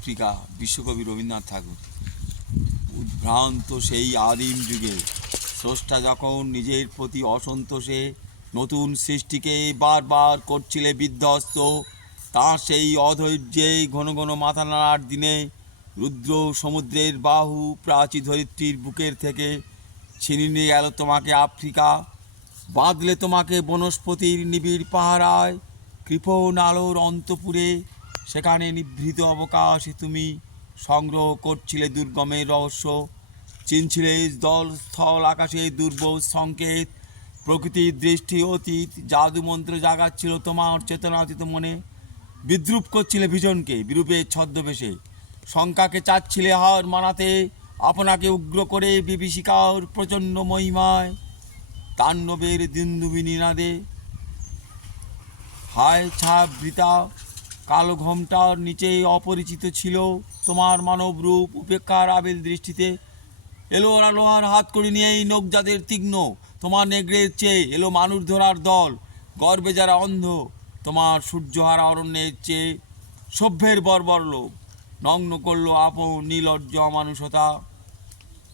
Africa. বিশ্বকবি রবীন্দ্রনাথ ঠাকুর। উদ্ভ্রান্ত সেই আদিম যুগে স্রষ্টা যখন নিজের প্রতি অসন্তোষে নতুন সৃষ্টিকে বারবার করছিলে বিধ্বস্ত, তাঁর সেই অধৈর্যেই ঘন ঘন মাথা নাড়ার দিনে রুদ্র সমুদ্রের বাহু প্রাচী ধরিত্রীর বুকের থেকে ছিনিয়ে নিয়ে গেল তোমাকে আফ্রিকা। বাঁধলে তোমাকে বনস্পতির নিবিড় পাহারায়, কৃপণ আলোর অন্তপুরে। সেখানে নিভৃত অবকাশে তুমি সংগ্রহ করছিলে দুর্গমের রহস্য, চিনছিলে দল স্থল আকাশে দুর্বোধ সংকেত। প্রকৃতির দৃষ্টি অতীত জাদুমন্ত্র জাগাচ্ছিল তোমার চেতনাতীত মনে। বিদ্রুপ করছিলে বিজনকে বিরূপের ছদ্মবেশে, শঙ্কাকে চাচ্ছিলে হার মানাতে, আপনাকে উগ্র করে বিভীষিকার প্রচণ্ড মহিমায়। তাণ্ডবের দিন্দুবিনী নাদে হায় ছাবৃতা কালো ঘোমটার নিচে অপরিচিত ছিল তোমার মানব রূপ। উপেক্ষার আবিল দৃষ্টিতে এলো আলোহার হাত করে নিয়েই নখ যাদের তীক্ষ্ণ, তোমার নেগড়ের চেয়ে এলো মানুষ ধরার দল। গর্বে যারা অন্ধ তোমার সূর্যহারা অরণ্যের চেয়ে সভ্যের বর্বর লোক, নগ্ন করলো আপন নির্লজ্জ অমানুষতা।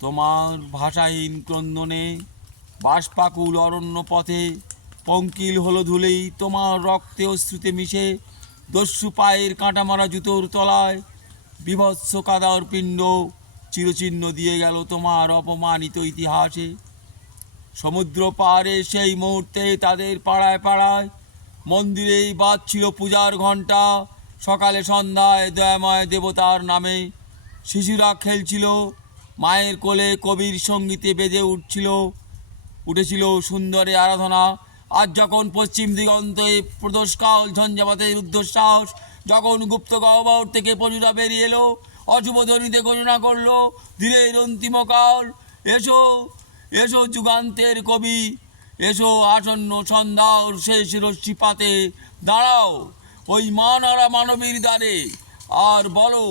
তোমার ভাষাহীন ক্রন্দনে বাষ্পাকুল অরণ্য পথে পঙ্কিল হলো ধুলেই তোমার রক্তে অশ্রুতে মিশে। দস্যু পায়ের কাঁটামারা জুতোর তলায় বিভৎস কাদার পিণ্ড চিরচিহ্ন দিয়ে গেল তোমার অপমানিত ইতিহাসে। সমুদ্র পাড়ে সেই মুহূর্তে তাদের পাড়ায় পাড়ায় মন্দিরেই বাজছিল পূজার ঘণ্টা। সকালে সন্ধ্যায় দয়াময় দেবতার নামে শিশুরা খেলছিল মায়ের কোলে, কবির সঙ্গীতে বেজে উঠেছিল সুন্দরে আরাধনা। আজ যখন পশ্চিম দিগন্তে প্রদোষকাল ঝঞ্ঝাবাতের রুদ্ধশ্বাস, যখন গুপ্ত গহ্বর থেকে পশুরা বেরিয়ে এলো অশুভ ধ্বনিতে ঘোষণা করলো ধীরের অন্তিমকাল। এসো এসো যুগান্তের কবি, এসো আসন্ন সন্ধ্যার শেষ রশ্মিপাতে দাঁড়াও ওই মানহারা মানবীর দ্বারে, আর বলো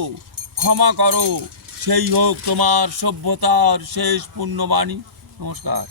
ক্ষমা করো, সেই হোক তোমার সভ্যতার শেষ পুণ্যবাণী। নমস্কার।